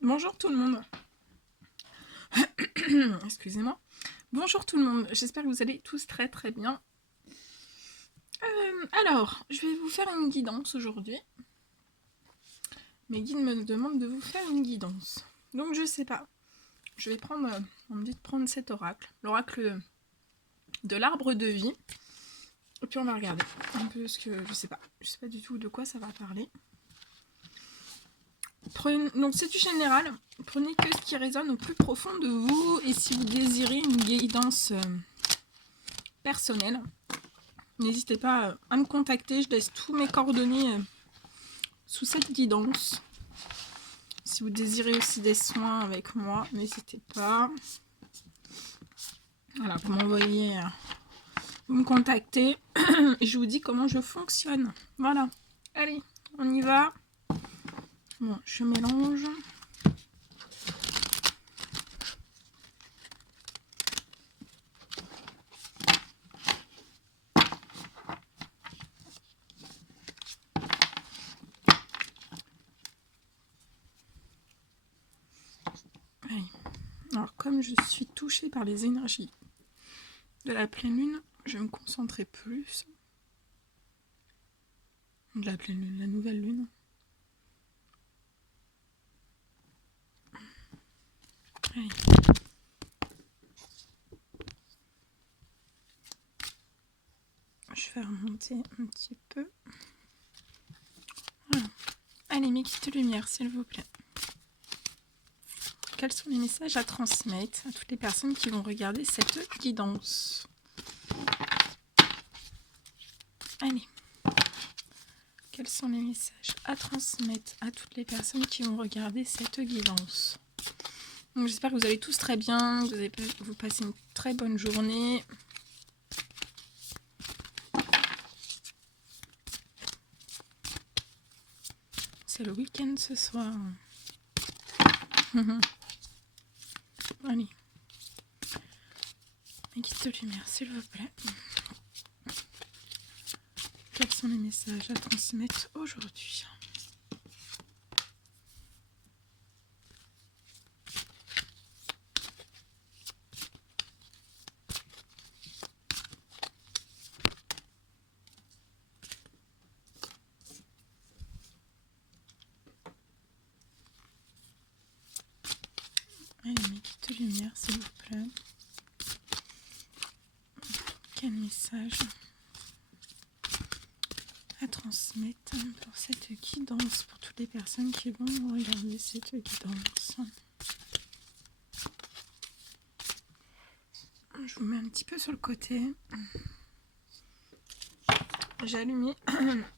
Bonjour tout le monde. Excusez-moi. Bonjour tout le monde. J'espère que vous allez tous très très bien. Alors, je vais vous faire une guidance aujourd'hui. Mes guides me demandent de vous faire une guidance. Donc je sais pas. Je vais prendre, on me dit de prendre cet oracle. L'oracle de l'arbre de vie. Et puis on va regarder un peu ce que... Je sais pas du tout de quoi ça va parler. Donc c'est du général, prenez que ce qui résonne au plus profond de vous, et si vous désirez une guidance personnelle, n'hésitez pas à me contacter, je laisse tous mes coordonnées sous cette guidance. Si vous désirez aussi des soins avec moi, n'hésitez pas. Voilà, vous m'envoyez, vous me contactez, et je vous dis comment je fonctionne. Voilà, allez, on y va. Bon, je mélange. Allez. Alors, comme je suis touchée par les énergies de la pleine lune, je vais me concentrer plus. De la pleine lune, la nouvelle lune. Allez. Je vais remonter un petit peu. Voilà. Allez, mes petites lumières, s'il vous plaît. Quels sont les messages à transmettre à toutes les personnes qui vont regarder cette guidance? Allez. Quels sont les messages à transmettre à toutes les personnes qui vont regarder cette guidance? J'espère que vous allez tous très bien, que vous passez une très bonne journée. C'est le week-end ce soir. Allez. Un guide de lumière, s'il vous plaît. Quels sont les messages à transmettre aujourd'hui? Allez, mes guides de lumière, s'il vous plaît. Quel message à transmettre pour cette guidance, pour toutes les personnes qui vont regarder cette guidance? Je vous mets un petit peu sur le côté. J'ai allumé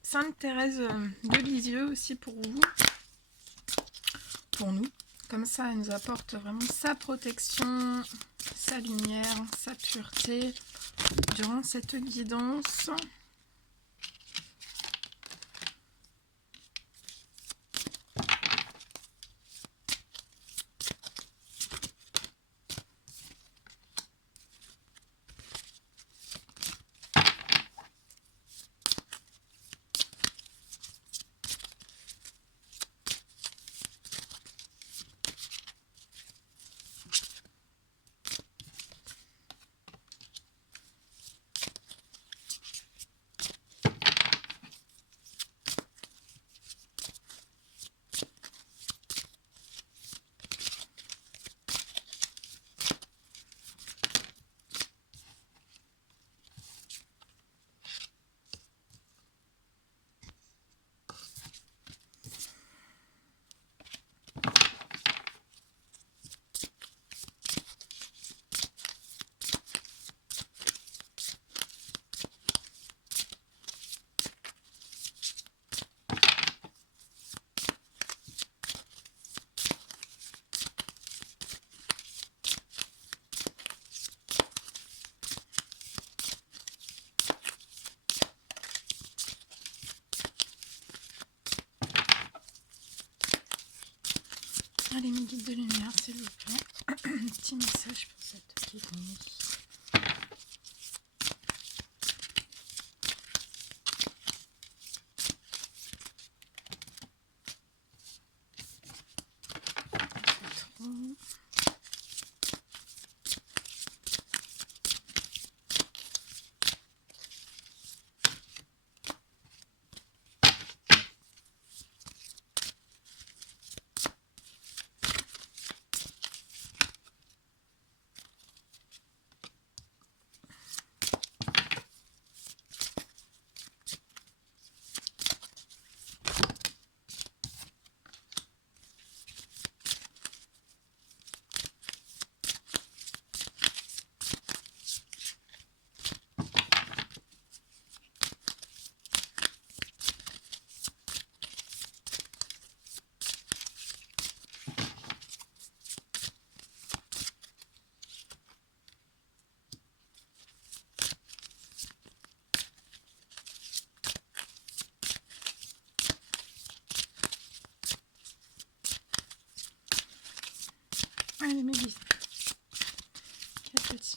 Sainte Thérèse de Lisieux aussi pour vous, pour nous. Comme ça, elle nous apporte vraiment sa protection, sa lumière, sa pureté durant cette guidance. Allez, mes guides de lumière, s'il vous plaît. Un petit message pour cette guidance.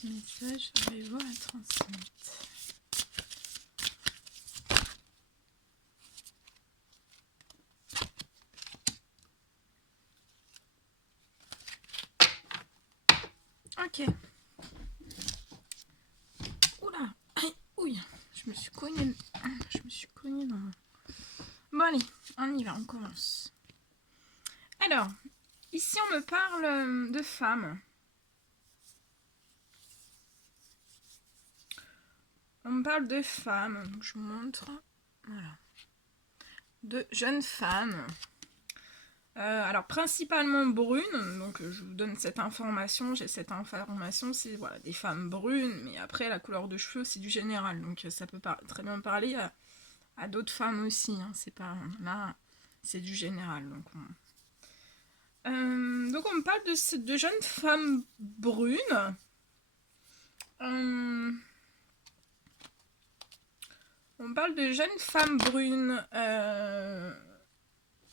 message avez-vous à transmettre? Ok. Oula. Aïe, ouille. Je me suis cognée. Dans mon... Bon allez, on y va, on commence. Alors, ici on me parle de femmes. On me parle de femmes. Donc je vous montre. Voilà. De jeunes femmes. Alors principalement brunes, donc je vous donne cette information, j'ai cette information, c'est voilà, des femmes brunes, mais après la couleur de cheveux c'est du général, donc ça peut très bien parler à d'autres femmes aussi, hein, c'est pas, là c'est du général. Donc on me parle de jeunes femmes brunes. On parle de jeunes femmes brunes.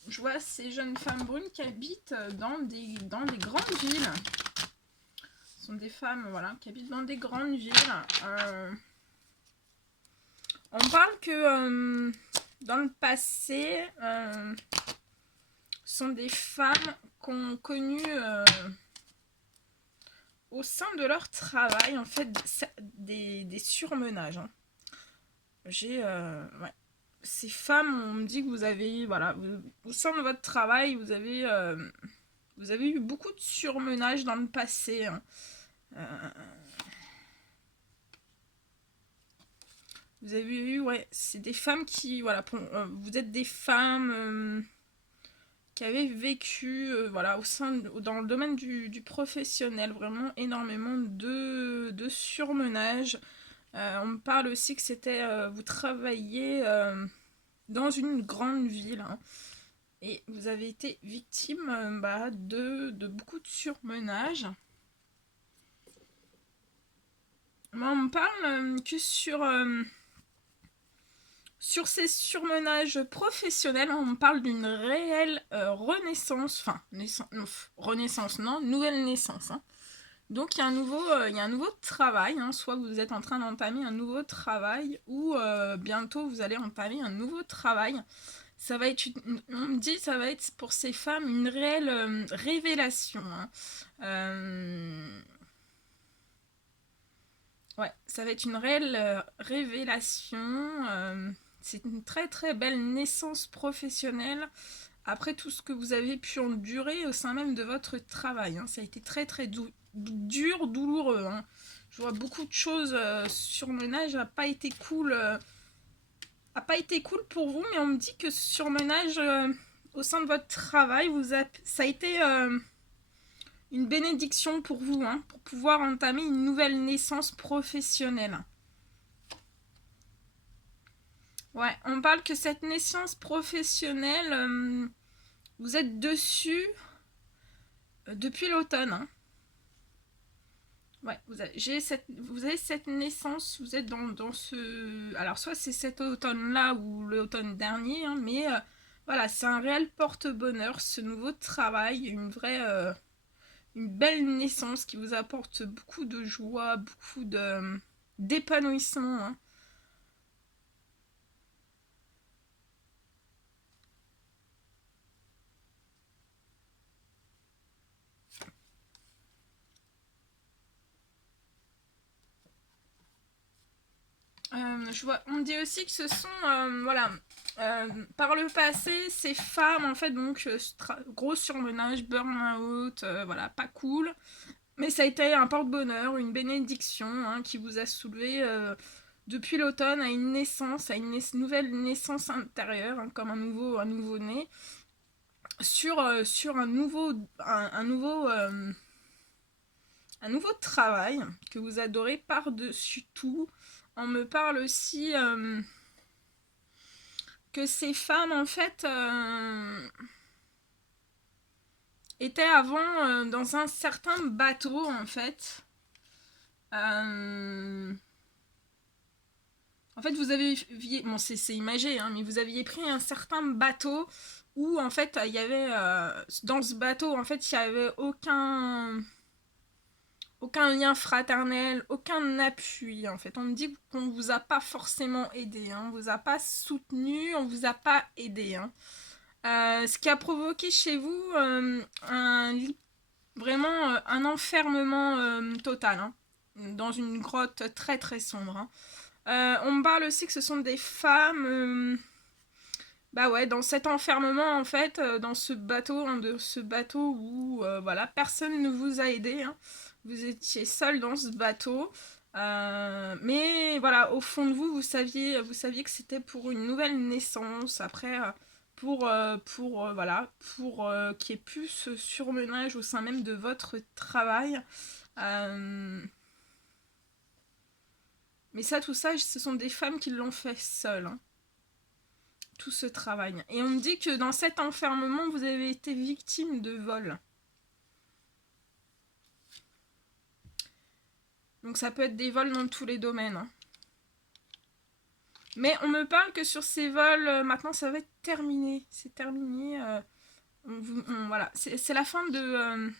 Je vois ces jeunes femmes brunes qui habitent dans des grandes villes. Ce sont des femmes voilà, qui habitent dans des grandes villes. On parle que dans le passé, ce sont des femmes qui ont connu au sein de leur travail en fait des surmenages. Hein. Ouais. Ces femmes, on me dit que vous avez, voilà, au sein de votre travail, vous avez eu beaucoup de surmenage dans le passé. Hein. Vous avez eu, ouais, c'est des femmes qui, voilà, vous êtes des femmes qui avaient vécu, voilà, dans le domaine du professionnel, vraiment énormément de surmenage. On me parle aussi que c'était, vous travailliez dans une grande ville, hein, et vous avez été victime de beaucoup de surmenage. Moi, on me parle que sur ces surmenages professionnels, on me parle d'une réelle renaissance, renaissance non, nouvelle naissance. Hein. Donc il y a un nouveau travail, hein, soit vous êtes en train d'entamer un nouveau travail, ou bientôt vous allez entamer un nouveau travail. Ça va être, on me dit, ça va être pour ces femmes une réelle révélation. Hein. Ouais, ça va être une réelle révélation. C'est une très très belle naissance professionnelle. Après tout ce que vous avez pu endurer au sein même de votre travail. Hein. Ça a été très très dur, douloureux. Hein. Je vois beaucoup de choses surmenage n'a pas été cool. A pas été cool pour vous, mais on me dit que ce surmenage au sein de votre travail, ça a été une bénédiction pour vous, hein, pour pouvoir entamer une nouvelle naissance professionnelle. Ouais, on parle que cette naissance professionnelle, vous êtes dessus depuis l'automne. Hein. Ouais, vous avez cette naissance, vous êtes dans ce... Alors, soit c'est cet automne-là ou l'automne dernier, hein, mais voilà, c'est un réel porte-bonheur, ce nouveau travail, une belle naissance qui vous apporte beaucoup de joie, beaucoup d'épanouissement. Hein. On dit aussi que ce sont, voilà, par le passé, ces femmes, en fait, donc, gros surmenage, burn-out, voilà, pas cool. Mais ça a été un porte-bonheur, une bénédiction, hein, qui vous a soulevé depuis l'automne à une naissance, à une nouvelle naissance intérieure, hein, comme un nouveau-né, sur un nouveau travail que vous adorez par-dessus tout. On me parle aussi que ces femmes, en fait, étaient avant dans un certain bateau, en fait. En fait, vous aviez... Bon, c'est imagé, hein, mais vous aviez pris un certain bateau où, en fait, il y avait... dans ce bateau, en fait, il n'y avait aucun lien fraternel, aucun appui en fait. On me dit qu'on ne vous a pas forcément aidé, hein. On vous a pas soutenu, on vous a pas aidé, hein. Ce qui a provoqué chez vous vraiment un enfermement total, hein, dans une grotte très très sombre, hein. On me parle aussi que ce sont des femmes, bah ouais, dans cet enfermement en fait, dans ce bateau, hein, de ce bateau où voilà, personne ne vous a aidé, hein. Vous étiez seul dans ce bateau. Mais voilà, au fond de vous, vous saviez que c'était pour une nouvelle naissance. Après, voilà, pour qu'il y ait plus ce surmenage au sein même de votre travail. Mais ça, tout ça, ce sont des femmes qui l'ont fait seules, hein, tout ce travail. Et on me dit que dans cet enfermement, vous avez été victime de vol. Donc ça peut être des vols dans tous les domaines, hein. Mais on me parle que sur ces vols, maintenant ça va être terminé. C'est terminé. Voilà, c'est la fin de...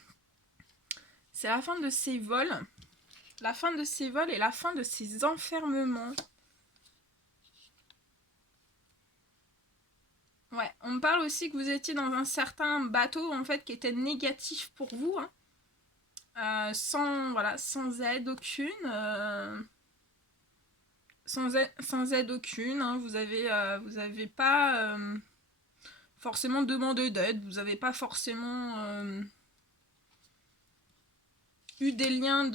c'est la fin de ces vols. La fin de ces vols et la fin de ces enfermements. Ouais, on me parle aussi que vous étiez dans un certain bateau en fait qui était négatif pour vous, hein. Sans aide aucune. Sans aide aucune, hein. Vous avez pas forcément demandé d'aide, vous n'avez pas forcément eu des liens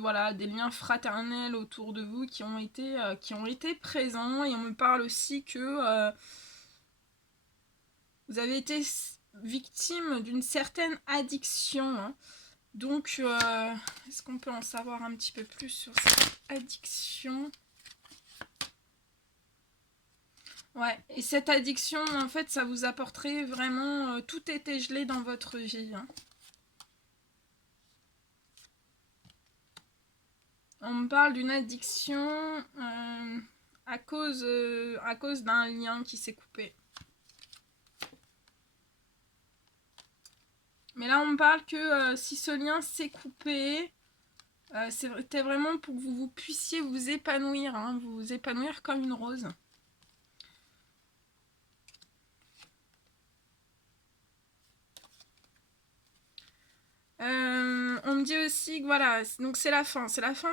voilà, des liens fraternels autour de vous qui ont été présents. Et on me parle aussi que vous avez été victime d'une certaine addiction, hein. Donc, est-ce qu'on peut en savoir un petit peu plus sur cette addiction? Ouais, et cette addiction, en fait, ça vous apporterait vraiment... tout était gelé dans votre vie, hein. On me parle d'une addiction à cause d'un lien qui s'est coupé. Mais là, on me parle que si ce lien s'est coupé, c'était vraiment pour que vous puissiez vous épanouir, hein, vous épanouir comme une rose. On me dit aussi que voilà, donc c'est la fin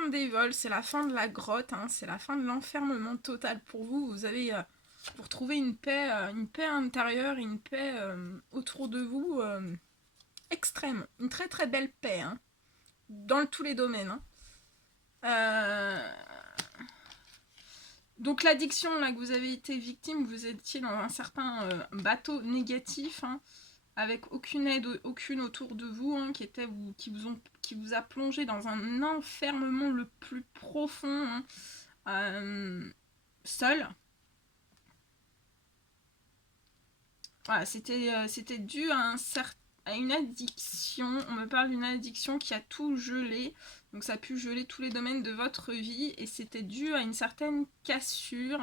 des vols, c'est la fin de la grotte, hein, c'est la fin de l'enfermement total pour vous. Vous retrouvez une paix intérieure, une paix autour de vous extrême, une très très belle paix, hein, dans tous les domaines, hein. Donc l'addiction là que vous avez été victime, vous étiez dans un certain bateau négatif, hein, avec aucune aide, aucune autour de vous, hein, qui vous a plongé dans un enfermement le plus profond, hein, seul. Voilà, c'était dû à une addiction. On me parle d'une addiction qui a tout gelé. Donc ça a pu geler tous les domaines de votre vie. Et c'était dû à une certaine cassure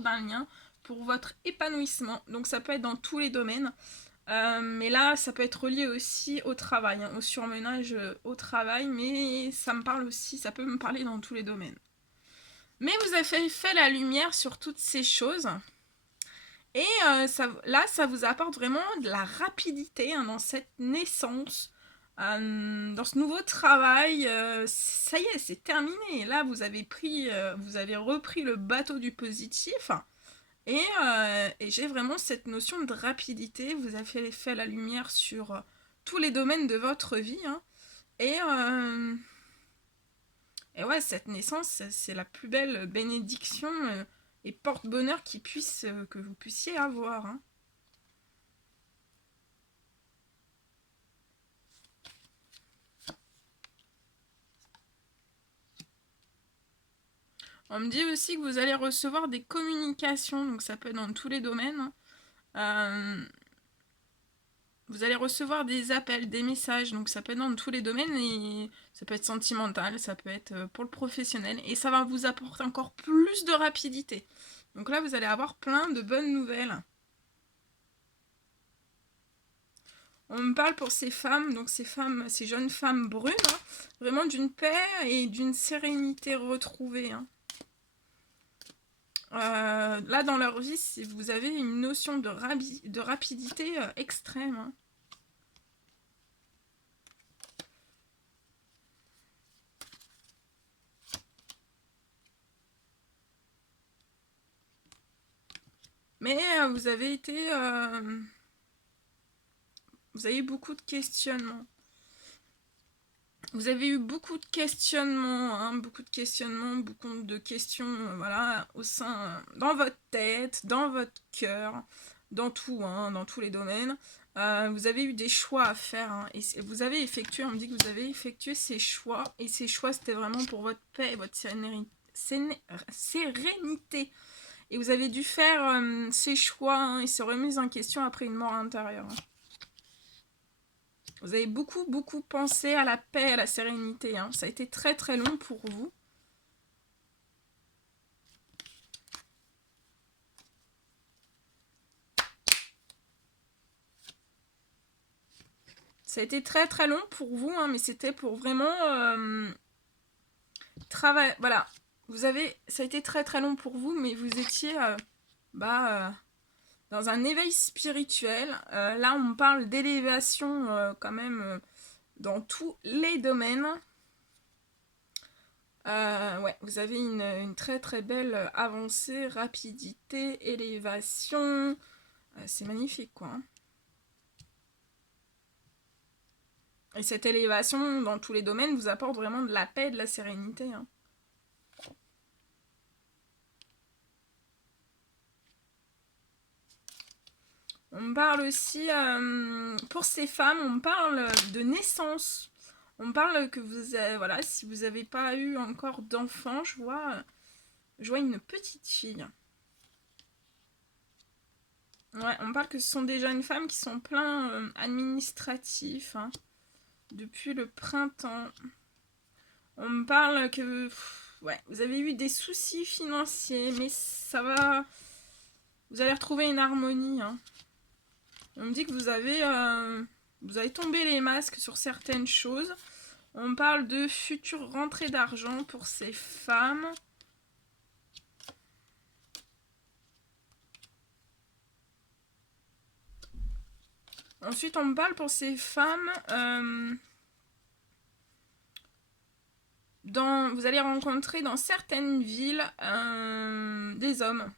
d'un lien pour votre épanouissement. Donc ça peut être dans tous les domaines. Mais là, ça peut être relié aussi au travail, hein, au surmenage au travail. Mais ça me parle aussi, ça peut me parler dans tous les domaines. Mais vous avez fait la lumière sur toutes ces choses. Et ça vous apporte vraiment de la rapidité, hein, dans cette naissance, dans ce nouveau travail. Ça y est, c'est terminé. Là, vous avez repris le bateau du positif. Et j'ai vraiment cette notion de rapidité. Vous avez fait la lumière sur tous les domaines de votre vie, hein. Et ouais, cette naissance, c'est la plus belle bénédiction et porte-bonheur que vous puissiez avoir, hein. On me dit aussi que vous allez recevoir des communications, donc ça peut être dans tous les domaines, hein. Vous allez recevoir des appels, des messages, donc ça peut être dans tous les domaines, et ça peut être sentimental, ça peut être pour le professionnel, et ça va vous apporter encore plus de rapidité. Donc là, vous allez avoir plein de bonnes nouvelles. On me parle pour ces femmes, donc ces jeunes femmes brunes, hein, vraiment d'une paix et d'une sérénité retrouvée. Hein. Là, dans leur vie, vous avez une notion de rapidité extrême. Hein. Mais vous avez été... vous avez eu beaucoup de questionnements. Vous avez eu beaucoup de questionnements, hein, beaucoup de questions, voilà, au sein, dans votre tête, dans votre cœur, dans tout, hein, dans tous les domaines. Vous avez eu des choix à faire, hein, et vous avez effectué, on me dit que vous avez effectué ces choix, et ces choix c'était vraiment pour votre paix et votre sérénité. Et vous avez dû faire ces choix, hein, et se remise en question après une mort intérieure. Hein. Vous avez beaucoup pensé à la paix, à la sérénité. Hein. Ça a été très très long pour vous. Ça a été très très long pour vous, hein, mais c'était pour vraiment travailler. Voilà, ça a été très très long pour vous, mais vous étiez dans un éveil spirituel. Là, on parle d'élévation quand même dans tous les domaines. Ouais, vous avez une très très belle avancée, rapidité, élévation. C'est magnifique, quoi. Hein. Et cette élévation dans tous les domaines vous apporte vraiment de la paix et de la sérénité. Hein. On me parle aussi, pour ces femmes, on me parle de naissance. On me parle que vous avez, voilà, si vous n'avez pas eu encore d'enfant, je vois une petite fille. Ouais, on me parle que ce sont des jeunes femmes qui sont plein administratifs, hein, depuis le printemps. On me parle que ouais, vous avez eu des soucis financiers, mais ça va. Vous allez retrouver une harmonie. Hein. On me dit que vous avez tombé les masques sur certaines choses. On me parle de futures rentrées d'argent pour ces femmes. Ensuite, on me parle pour ces femmes. Vous allez rencontrer dans certaines villes des hommes.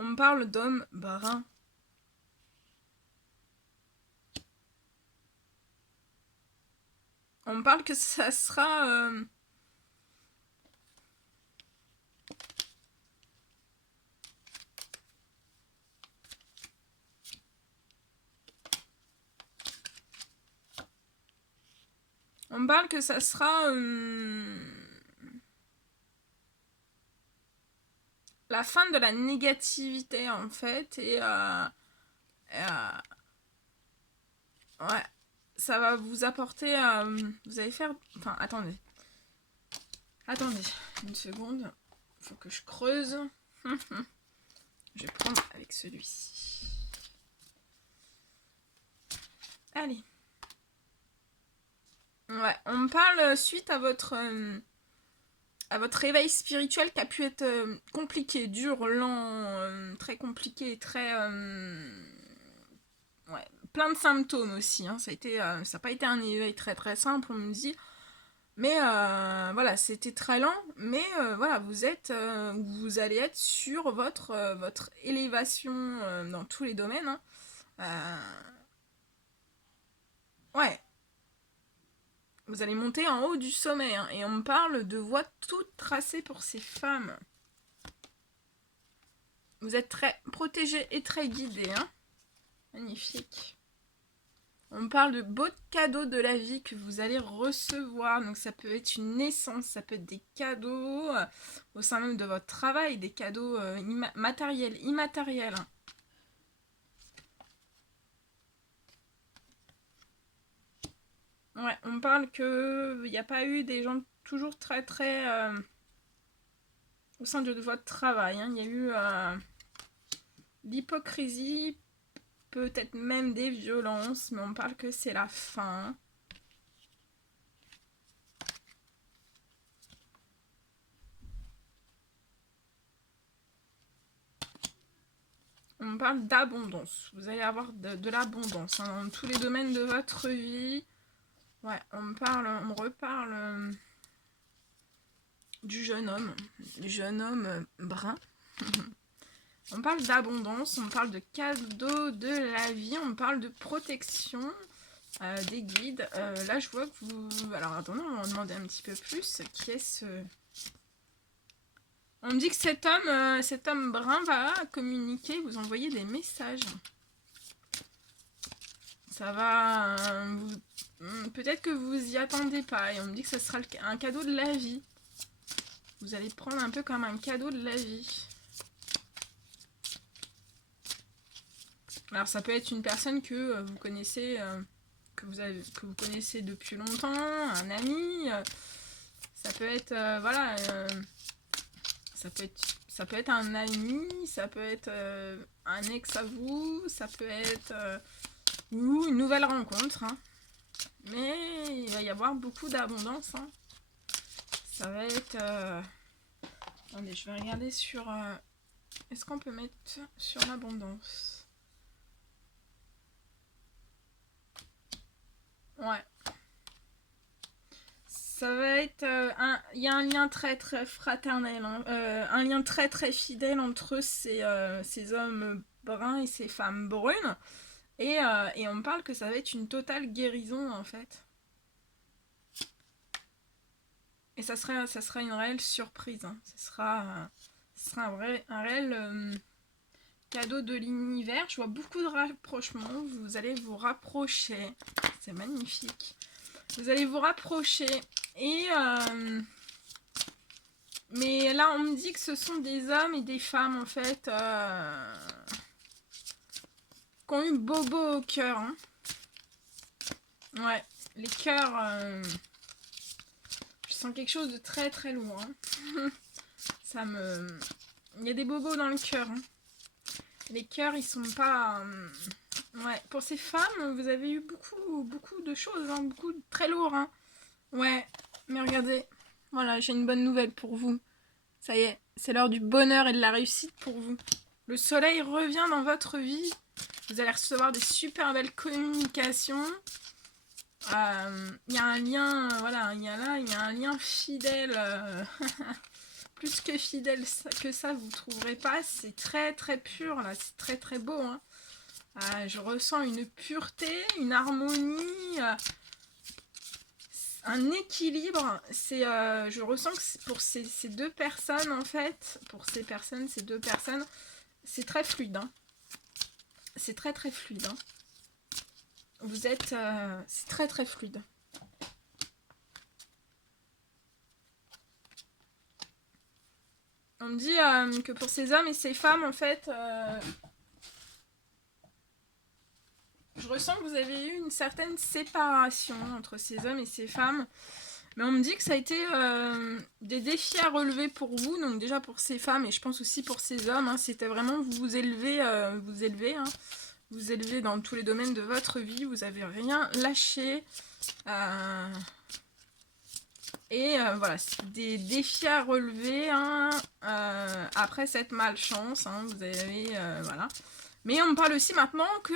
On me parle d'hommes bruns. On me parle que ça sera... on me parle que ça sera... la fin de la négativité, en fait. Et... ouais. Ça va vous apporter... vous allez faire... Enfin, attendez. Attendez, une seconde. Il faut que je creuse. Je vais prendre avec celui-ci. Allez. Ouais, on me parle suite à votre réveil spirituel qui a pu être compliqué, dur, lent, très compliqué, très... ouais, plein de symptômes aussi. Hein. Ça n'a pas été un éveil très très simple, on me dit. Mais voilà, c'était très lent. Mais voilà, vous allez être sur votre élévation dans tous les domaines. Hein. Ouais. Vous allez monter en haut du sommet. Hein, et on me parle de voies toutes tracées pour ces femmes. Vous êtes très protégés et très guidés. Hein. Magnifique. On me parle de beaux cadeaux de la vie que vous allez recevoir. Donc ça peut être une naissance, ça peut être des cadeaux au sein même de votre travail, des cadeaux matériels, immatériels. Ouais, on me parle que il n'y a pas eu des gens toujours très très au sein de votre travail. Hein. Il y a eu l'hypocrisie peut-être même des violences, mais on parle que c'est la fin. On parle d'abondance. Vous allez avoir de l'abondance hein, dans tous les domaines de votre vie. Ouais, on me reparle du jeune homme brun. On parle d'abondance, on parle de cadeaux de la vie, on parle de protection, des guides. Là, je vois que vous... Alors, attendez, on va en demander un petit peu plus. Qui est ce... On me dit que cet homme brun va communiquer, vous envoyer des messages. Ça va... peut-être que vous y attendez pas. Et on me dit que ce sera un cadeau de la vie. Vous allez prendre un peu comme un cadeau de la vie. Alors ça peut être une personne que vous connaissez, que vous connaissez depuis longtemps, un ami. Ça peut être, voilà, ça peut être un ami, ça peut être un ex à vous, ça peut être ou une nouvelle rencontre. Hein. Mais il va y avoir beaucoup d'abondance. Hein. Ça va être... Attendez, je vais regarder sur... Est-ce qu'on peut mettre sur l'abondance? Ouais. Ça va être... il y a un lien très très fraternel, hein. Un lien très très fidèle entre ces hommes bruns et ces femmes brunes. Et on me parle que ça va être une totale guérison en fait. Et ça sera une réelle surprise. Hein. Ça sera un réel cadeau de l'univers. Je vois beaucoup de rapprochements. Vous allez vous rapprocher. C'est magnifique. Vous allez vous rapprocher. Et... mais là, on me dit que ce sont des hommes et des femmes, en fait, qui ont eu bobo au cœur. Hein. Ouais, les cœurs... je sens quelque chose de très très lourd. Hein. Ça me... Il y a des bobos dans le cœur. Hein. Les cœurs, ils sont pas... ouais, pour ces femmes, vous avez eu beaucoup de choses, hein, beaucoup de très lourd. Hein. Ouais, mais regardez, voilà, j'ai une bonne nouvelle pour vous. Ça y est, c'est l'heure du bonheur et de la réussite pour vous. Le soleil revient dans votre vie. Vous allez recevoir des super belles communications. Il y a un lien, voilà, il y a un lien fidèle. Plus que fidèle que ça, vous ne trouverez pas. C'est très très pur, là. C'est très très beau. Hein. Je ressens une pureté, une harmonie, un équilibre. Je ressens que pour ces deux personnes, en fait, ces deux personnes, c'est très fluide. Hein. C'est très très fluide. Hein. Vous êtes... c'est très très fluide. On me dit que pour ces hommes et ces femmes, en fait... je ressens que vous avez eu une certaine séparation entre ces hommes et ces femmes. Mais on me dit que ça a été des défis à relever pour vous. Donc déjà pour ces femmes et je pense aussi pour ces hommes. Hein, c'était vraiment vous élever. Hein, vous élever dans tous les domaines de votre vie. Vous n'avez rien lâché. Voilà, des défis à relever hein, après cette malchance. Hein, vous avez... voilà. Mais on me parle aussi maintenant que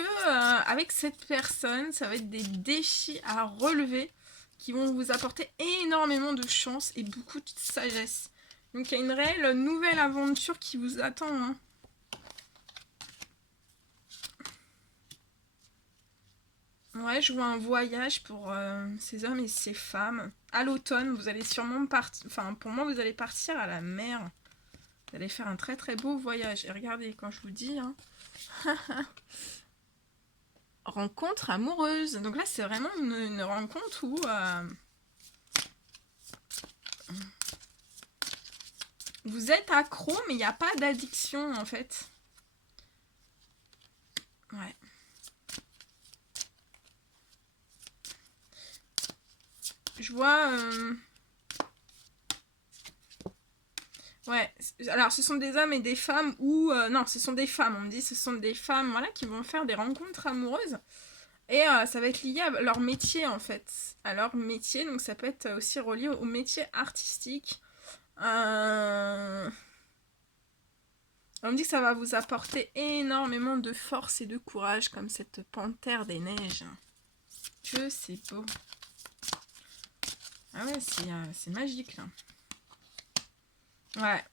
avec cette personne, ça va être des défis à relever qui vont vous apporter énormément de chance et beaucoup de sagesse. Donc il y a une réelle nouvelle aventure qui vous attend. Hein. Ouais, je vois un voyage pour ces hommes et ces femmes. À l'automne, vous allez sûrement partir... Enfin, pour moi, vous allez partir à la mer. Vous allez faire un très très beau voyage. Et regardez, quand je vous dis... Hein, rencontre amoureuse. Donc là, c'est vraiment une rencontre où... vous êtes accro, mais il n'y a pas d'addiction, en fait. Ouais. Je vois... Ouais, alors ce sont des hommes et des femmes ou... non, ce sont des femmes, on me dit ce sont des femmes, voilà, qui vont faire des rencontres amoureuses. Et ça va être lié à leur métier, en fait. À leur métier, donc ça peut être aussi relié au métier artistique. On me dit que ça va vous apporter énormément de force et de courage, comme cette panthère des neiges. Que c'est beau. Ah ouais, c'est magique, là. Ouais.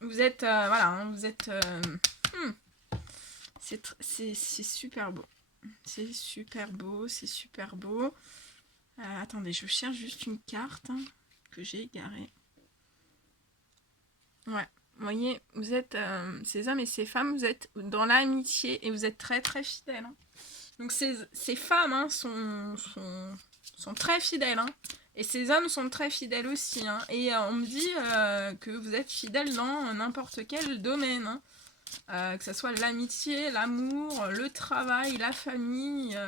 Vous êtes, voilà, hein, vous êtes... c'est super beau. C'est super beau, c'est super beau. Attendez, je cherche juste une carte hein, que j'ai égarée. Ouais, vous voyez, vous êtes, ces hommes et ces femmes, vous êtes dans l'amitié et vous êtes très très fidèles. Hein. Donc ces femmes hein, sont très fidèles. Hein. Et ces hommes sont très fidèles aussi. Hein. Et on me dit que vous êtes fidèles dans n'importe quel domaine. Hein. Que ce soit l'amitié, l'amour, le travail, la famille,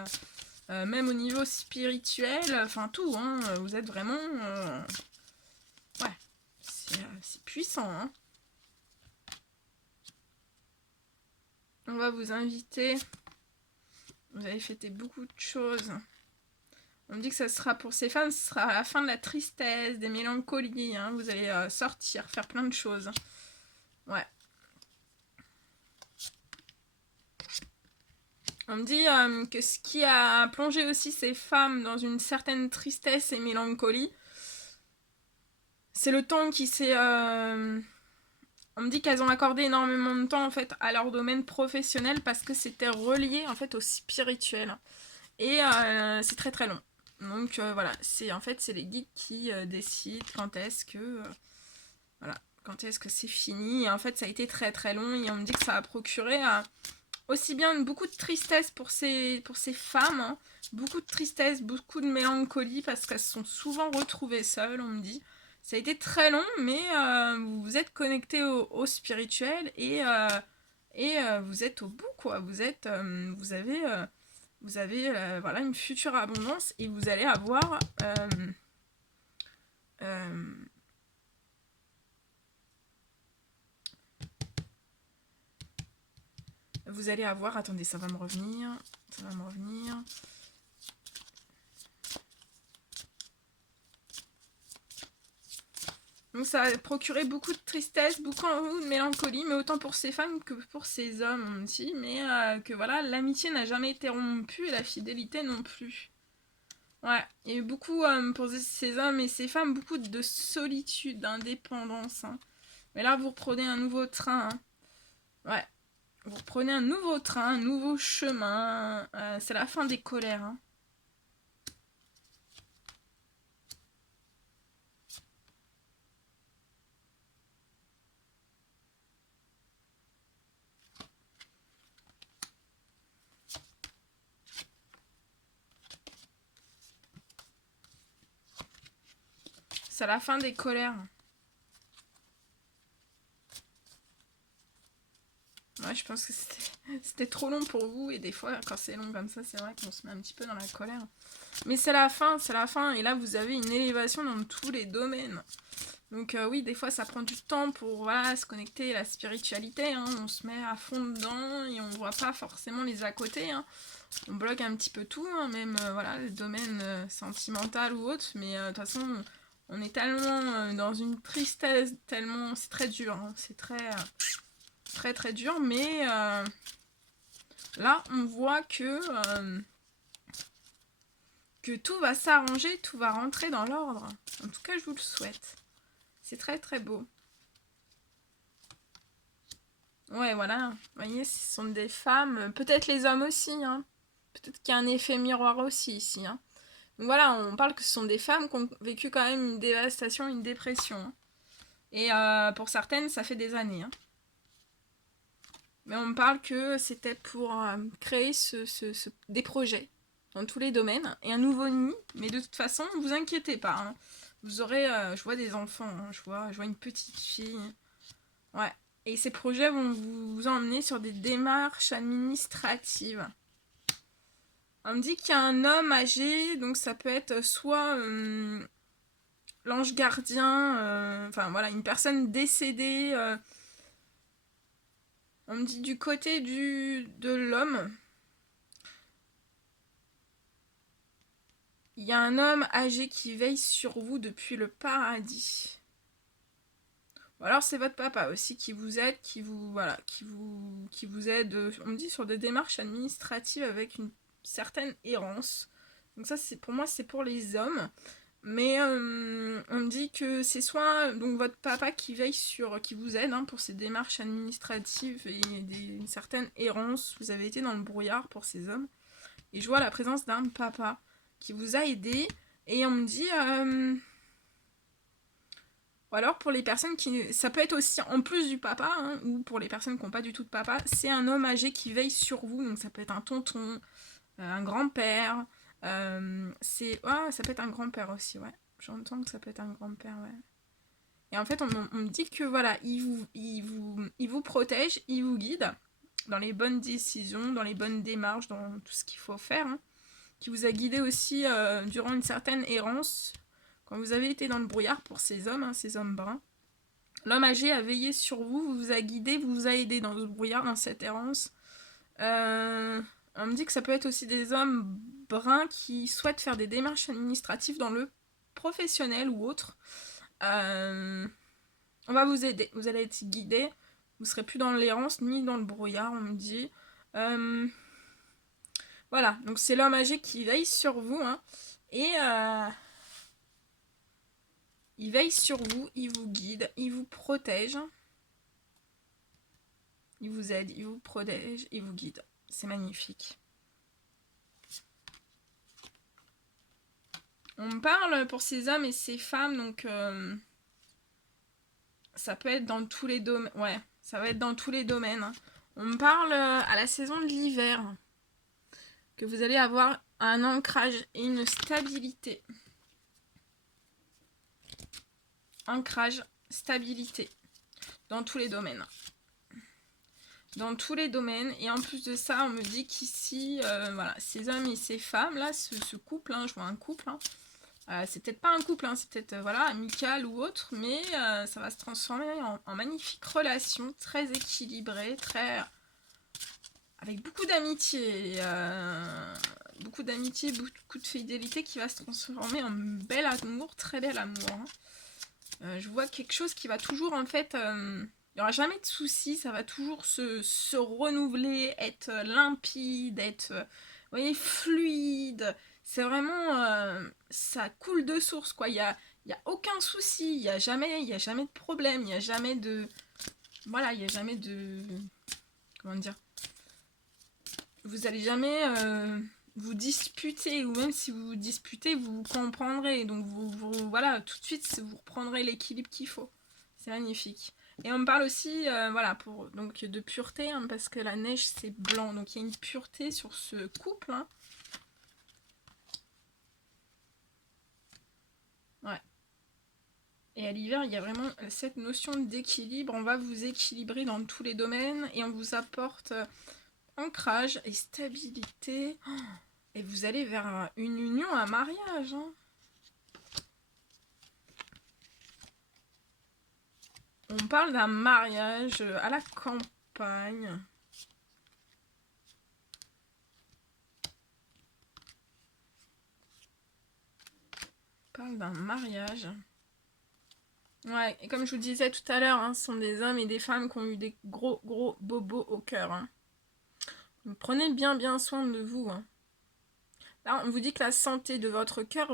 même au niveau spirituel, enfin tout. Hein. Vous êtes vraiment... ouais, c'est puissant. Hein. On va vous inviter. Vous avez fêté beaucoup de choses. On me dit que ça sera pour ces femmes, ce sera à la fin de la tristesse, des mélancolies. Hein. Vous allez sortir, faire plein de choses. Ouais. On me dit que ce qui a plongé aussi ces femmes dans une certaine tristesse et mélancolie, c'est le temps qui s'est... On me dit qu'elles ont accordé énormément de temps en fait à leur domaine professionnel parce que c'était relié en fait au spirituel. Et c'est très très long. Donc voilà, c'est en fait c'est les guides qui décident quand est-ce que voilà, quand est-ce que c'est fini. Et en fait ça a été très très long et on me dit que ça a procuré aussi bien beaucoup de tristesse pour ces femmes, hein, beaucoup de tristesse, beaucoup de mélancolie parce qu'elles se sont souvent retrouvées seules, on me dit. Ça a été très long, mais vous êtes connectés au spirituel et vous êtes au bout, quoi. Vous êtes, vous avez voilà, une future abondance et vous allez avoir vous allez avoir, attendez, ça va me revenir, donc ça a procuré beaucoup de tristesse, beaucoup de mélancolie, mais autant pour ces femmes que pour ces hommes, on me dit, mais que voilà, l'amitié n'a jamais été rompue et la fidélité non plus. Ouais, il y a eu beaucoup, pour ces hommes et ces femmes, beaucoup de solitude, d'indépendance. Hein. Mais là, vous reprenez un nouveau train. Hein. Ouais, vous reprenez un nouveau train, un nouveau chemin. C'est la fin des colères. Hein. C'est la fin des colères. Ouais, je pense que c'était trop long pour vous. Et des fois, quand c'est long comme ça, c'est vrai qu'on se met un petit peu dans la colère. Mais c'est la fin, c'est la fin. Et là, vous avez une élévation dans tous les domaines. Donc oui, des fois, ça prend du temps pour voilà, se connecter à la spiritualité. Hein. On se met à fond dedans et on voit pas forcément les à côté. Hein. On bloque un petit peu tout, hein, même voilà, le domaine sentimental ou autre. Mais de toute façon, on est tellement dans une tristesse, tellement... C'est très dur, hein. C'est très très dur. Mais là, on voit que tout va s'arranger, tout va rentrer dans l'ordre. En tout cas, je vous le souhaite. C'est très très beau. Ouais, voilà. Vous voyez, ce sont des femmes. Peut-être les hommes aussi. Hein. Peut-être qu'il y a un effet miroir aussi ici. Hein. Donc voilà, on parle que ce sont des femmes qui ont vécu quand même une dévastation, une dépression. Hein. Et pour certaines, ça fait des années. Hein. Mais on me parle que c'était pour créer des projets dans tous les domaines et un nouveau nid. Mais de toute façon, ne vous inquiétez pas. Hein. Vous aurez, je vois des enfants, hein. Je vois une petite fille. Ouais. Et ces projets vont vous emmener sur des démarches administratives. On me dit qu'il y a un homme âgé, donc ça peut être soit l'ange gardien, enfin voilà, une personne décédée. On me dit du côté de l'homme. Il y a un homme âgé qui veille sur vous depuis le paradis. Ou alors c'est votre papa aussi qui vous aide, voilà, qui vous aide, on me dit, sur des démarches administratives avec une certaine errance. Donc ça, pour moi, c'est pour les hommes. Mais on me dit que c'est soit donc votre papa qui veille qui vous aide, hein, pour ces démarches administratives et une certaine errance. Vous avez été dans le brouillard pour ces hommes. Et je vois la présence d'un papa qui vous a aidé. Et on me dit... ou alors pour les personnes qui... Ça peut être aussi en plus du papa, hein, ou pour les personnes qui n'ont pas du tout de papa, c'est un homme âgé qui veille sur vous. Donc ça peut être un tonton, un grand-père. Ça peut être un grand-père aussi, ouais. J'entends que ça peut être un grand-père, ouais. Et en fait, on me dit que voilà, il vous protège, il vous guide dans les bonnes décisions, dans les bonnes démarches, dans tout ce qu'il faut faire. Hein. Qui vous a guidé aussi durant une certaine errance, quand vous avez été dans le brouillard pour ces hommes, hein, ces hommes bruns. L'homme âgé a veillé sur vous, vous a guidé, vous a aidé dans le brouillard, dans cette errance. On me dit que ça peut être aussi des hommes bruns qui souhaitent faire des démarches administratives dans le professionnel ou autre. On va vous aider, vous allez être guidé, vous serez plus dans l'errance ni dans le brouillard, on me dit. Voilà, donc c'est l'homme âgé qui veille sur vous, hein, et il veille sur vous, il vous guide, il vous protège, il vous aide, il vous protège, il vous guide. C'est magnifique. On me parle pour ces hommes et ces femmes, donc ça peut être dans tous les domaines. Ouais, ça va être dans tous les domaines. Hein. On me parle à la saison de l'hiver, que vous allez avoir un ancrage et une stabilité. Ancrage, stabilité, dans tous les domaines. Dans tous les domaines, et en plus de ça, on me dit qu'ici, voilà, ces hommes et ces femmes, là, ce couple, hein, je vois un couple, hein, c'est peut-être pas un couple, hein, c'est peut-être voilà, amical ou autre, mais ça va se transformer en magnifique relation, très équilibrée, très... avec beaucoup d'amitié, beaucoup de fidélité qui va se transformer en bel amour, très bel amour. Hein. Je vois quelque chose qui va toujours, en fait, il n'y aura jamais de soucis, ça va toujours se renouveler, être limpide, être, vous voyez, fluide. C'est vraiment, ça coule de source, quoi. Il y a aucun souci, il y a jamais de problème, il n'y a jamais de... Voilà, il n'y a jamais de... Comment dire? Vous allez jamais vous disputer, ou même si vous vous disputez, vous comprendrez. Donc voilà, tout de suite, vous reprendrez l'équilibre qu'il faut. C'est magnifique. Et on me parle aussi, voilà, donc de pureté, hein, parce que la neige, c'est blanc. Donc il y a une pureté sur ce couple, hein. Ouais. Et à l'hiver, il y a vraiment cette notion d'équilibre. On va vous équilibrer dans tous les domaines et on vous apporte ancrage et stabilité. Oh, et vous allez vers une union, un mariage. Hein. On parle d'un mariage à la campagne. On parle d'un mariage. Ouais, et comme je vous disais tout à l'heure, hein, ce sont des hommes et des femmes qui ont eu des gros bobos au cœur. Hein. Donc, prenez bien soin de vous. Hein. Là, on vous dit que la santé de votre cœur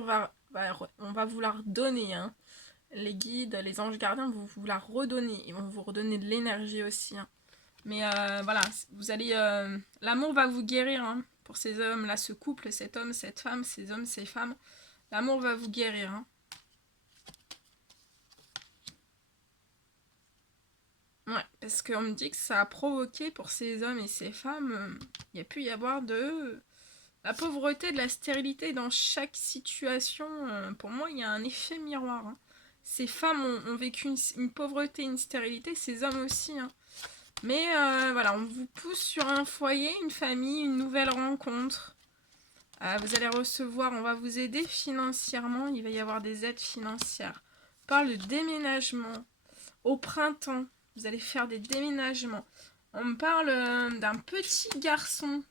on va vous la redonner. Hein. Les guides, les anges gardiens vont vous la redonner. Ils vont vous redonner de l'énergie aussi. Hein. Mais voilà, vous allez... l'amour va vous guérir. Hein, pour ces hommes, là, ce couple, cet homme, cette femme, ces hommes, ces femmes. L'amour va vous guérir. Hein. Ouais, parce qu'on me dit que ça a provoqué pour ces hommes et ces femmes, il y a pu y avoir de la pauvreté, de la stérilité dans chaque situation. Pour moi, il y a un effet miroir. Hein. Ces femmes ont vécu une pauvreté, une stérilité, ces hommes aussi. Hein. Mais voilà, on vous pousse sur un foyer, une famille, une nouvelle rencontre. Vous allez recevoir, on va vous aider financièrement, il va y avoir des aides financières. On parle de déménagement. Au printemps, vous allez faire des déménagements. On me parle d'un petit garçon.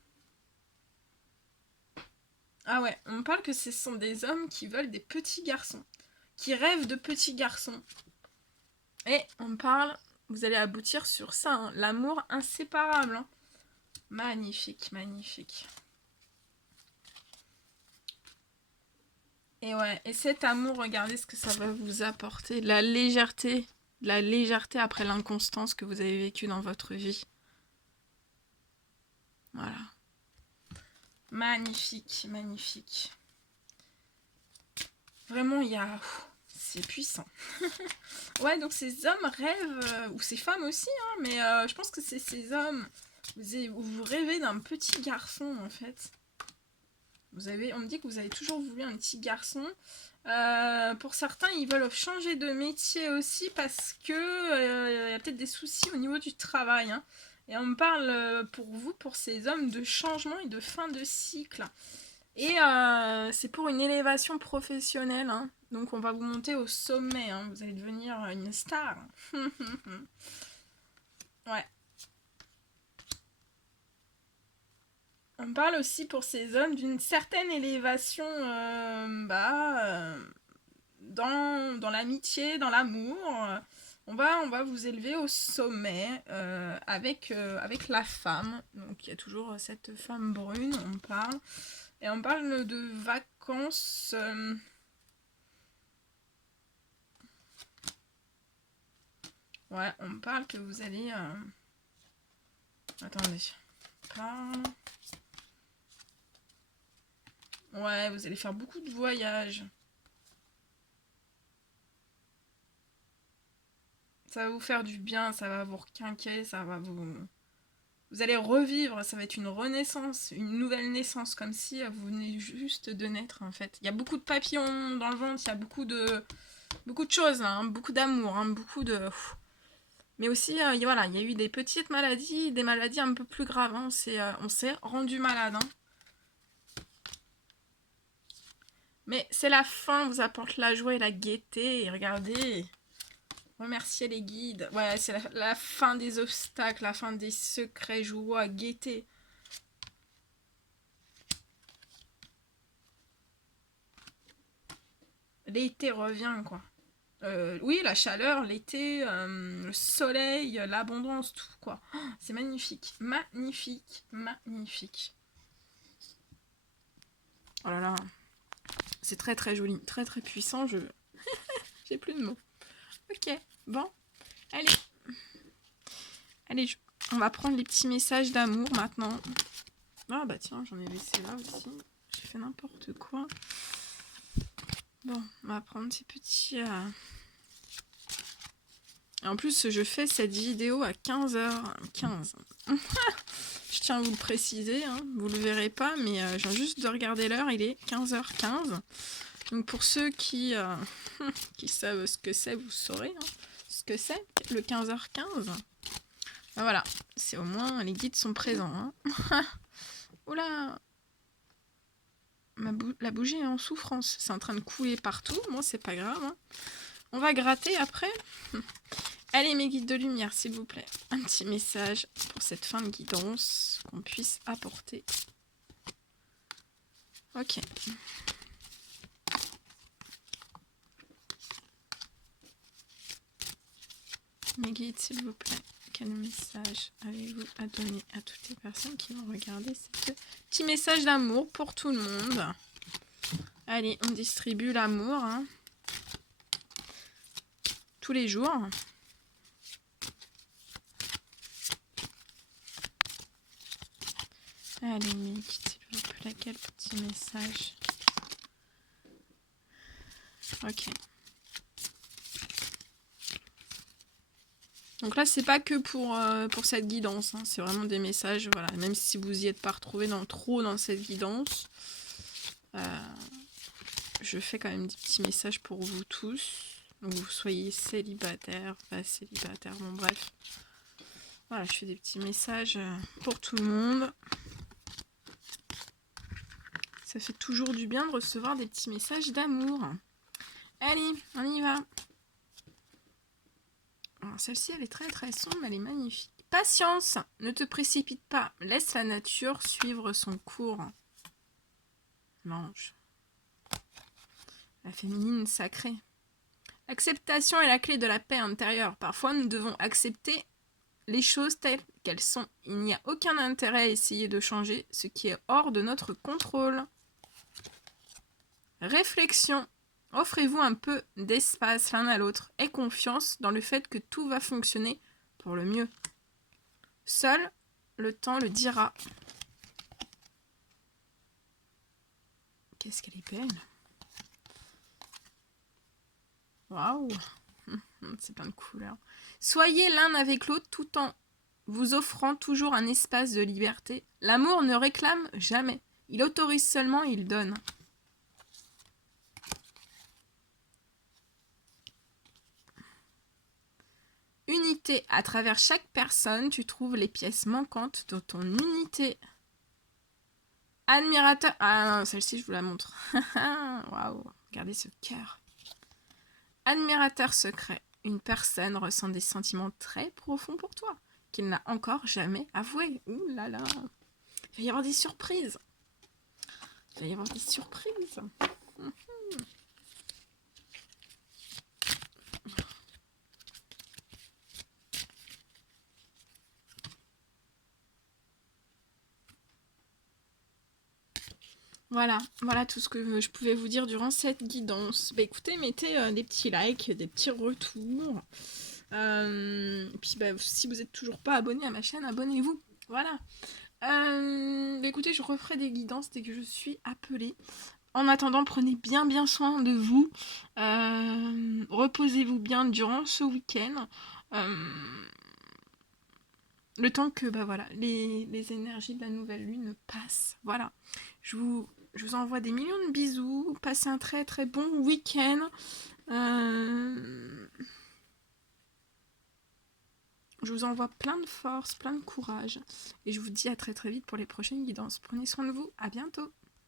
Ah ouais, on me parle que ce sont des hommes qui veulent des petits garçons. Qui rêvent de petits garçons. Et on me parle, vous allez aboutir sur ça, hein, l'amour inséparable. Hein. Magnifique, magnifique. Et ouais, et cet amour, regardez ce que ça va vous apporter. La légèreté après l'inconstance que vous avez vécue dans votre vie. Voilà. Magnifique, magnifique. Vraiment, il y a... C'est puissant. Ouais, donc ces hommes rêvent, ou ces femmes aussi, hein, mais je pense que c'est ces hommes. Vous rêvez d'un petit garçon, en fait. On me dit que vous avez toujours voulu un petit garçon. Pour certains, ils veulent changer de métier aussi parce que y a peut-être des soucis au niveau du travail. Hein. Et on me parle pour vous, pour ces hommes, de changement et de fin de cycle. Et c'est pour une élévation professionnelle. Hein. Donc on va vous monter au sommet. Hein. Vous allez devenir une star. Ouais. On parle aussi pour ces hommes d'une certaine élévation dans l'amitié, dans l'amour. On va vous élever au sommet avec la femme. Donc il y a toujours cette femme brune, on parle. Et on parle de vacances. Ouais, on parle que vous allez... Attendez. On parle... Ouais, vous allez faire beaucoup de voyages. Ça va vous faire du bien, ça va vous requinquer, ça va vous... Vous allez revivre, ça va être une renaissance, une nouvelle naissance, comme si vous venez juste de naître, en fait. Il y a beaucoup de papillons dans le ventre, il y a beaucoup de choses, hein, beaucoup d'amour, hein, beaucoup de... Mais aussi, voilà, il y a eu des petites maladies, des maladies un peu plus graves, hein, on s'est rendu malade, hein. Mais c'est la fin, vous apporte la joie et la gaieté. Et regardez, remerciez les guides. Ouais, c'est la fin des obstacles, la fin des secrets, joie, gaieté. L'été revient, quoi. Oui, la chaleur, l'été, le soleil, l'abondance, tout, quoi. Oh, c'est magnifique, magnifique, magnifique. Oh là là. C'est très très joli, très très puissant, j'ai plus de mots. Ok, bon, allez. Allez, on va prendre les petits messages d'amour maintenant. Ah bah tiens, j'en ai laissé là aussi. J'ai fait n'importe quoi. Bon, on va prendre ces petits... Et en plus, je fais cette vidéo à 15h15. Je tiens à vous le préciser, hein, vous le verrez pas, mais je viens juste de regarder l'heure, il est 15h15. Donc pour ceux qui savent ce que c'est, vous saurez hein, ce que c'est, le 15h15. Ben voilà, c'est au moins les guides sont présents. Hein. Oula, la bougie est en souffrance, c'est en train de couler partout, moi c'est pas grave. Hein. On va gratter après. Allez mes guides de lumière s'il vous plaît, un petit message pour cette fin de guidance qu'on puisse apporter. Ok. Mes guides s'il vous plaît, quel message avez-vous à donner à toutes les personnes qui vont regarder ce petit message d'amour pour tout le monde. Allez, on distribue l'amour hein, tous les jours. Allez, mes guides, s'il vous plaît, quel petit message. Ok. Donc là, c'est pas que pour cette guidance, hein, c'est vraiment des messages, voilà. Même si vous y êtes pas retrouvé trop dans cette guidance, je fais quand même des petits messages pour vous tous. Donc vous soyez célibataire, pas célibataire, bon bref. Voilà, je fais des petits messages pour tout le monde. Ça fait toujours du bien de recevoir des petits messages d'amour. Allez, on y va. Celle-ci, elle est très très sombre, elle est magnifique. Patience, ne te précipite pas. Laisse la nature suivre son cours. L'ange. La féminine sacrée. L'acceptation est la clé de la paix intérieure. Parfois, nous devons accepter les choses telles qu'elles sont. Il n'y a aucun intérêt à essayer de changer ce qui est hors de notre contrôle. Réflexion. Offrez-vous un peu d'espace l'un à l'autre et confiance dans le fait que tout va fonctionner pour le mieux. Seul le temps le dira. Qu'est-ce qu'elle est belle. Waouh. C'est plein de couleurs. Soyez l'un avec l'autre tout en vous offrant toujours un espace de liberté. L'amour ne réclame jamais. Il autorise seulement, il donne. Unité. À travers chaque personne, tu trouves les pièces manquantes de ton unité. Admirateur. Ah non, celle-ci, je vous la montre. Waouh. Regardez ce cœur. Admirateur secret. Une personne ressent des sentiments très profonds pour toi, qu'il n'a encore jamais avoué. Ouh là là. Il va y avoir des surprises. Il va y avoir des surprises. Voilà tout ce que je pouvais vous dire durant cette guidance. Bah écoutez, mettez des petits likes, des petits retours. Puis bah, si vous n'êtes toujours pas abonné à ma chaîne, abonnez-vous. Voilà. Bah écoutez, je referai des guidances dès que je suis appelée. En attendant, prenez bien soin de vous. Reposez-vous bien durant ce week-end. Le temps que bah voilà, les énergies de la nouvelle lune passent. Voilà. Je vous envoie des millions de bisous. Passez un très très bon week-end. Je vous envoie plein de force, plein de courage. Et je vous dis à très très vite pour les prochaines guidances. Prenez soin de vous. À bientôt.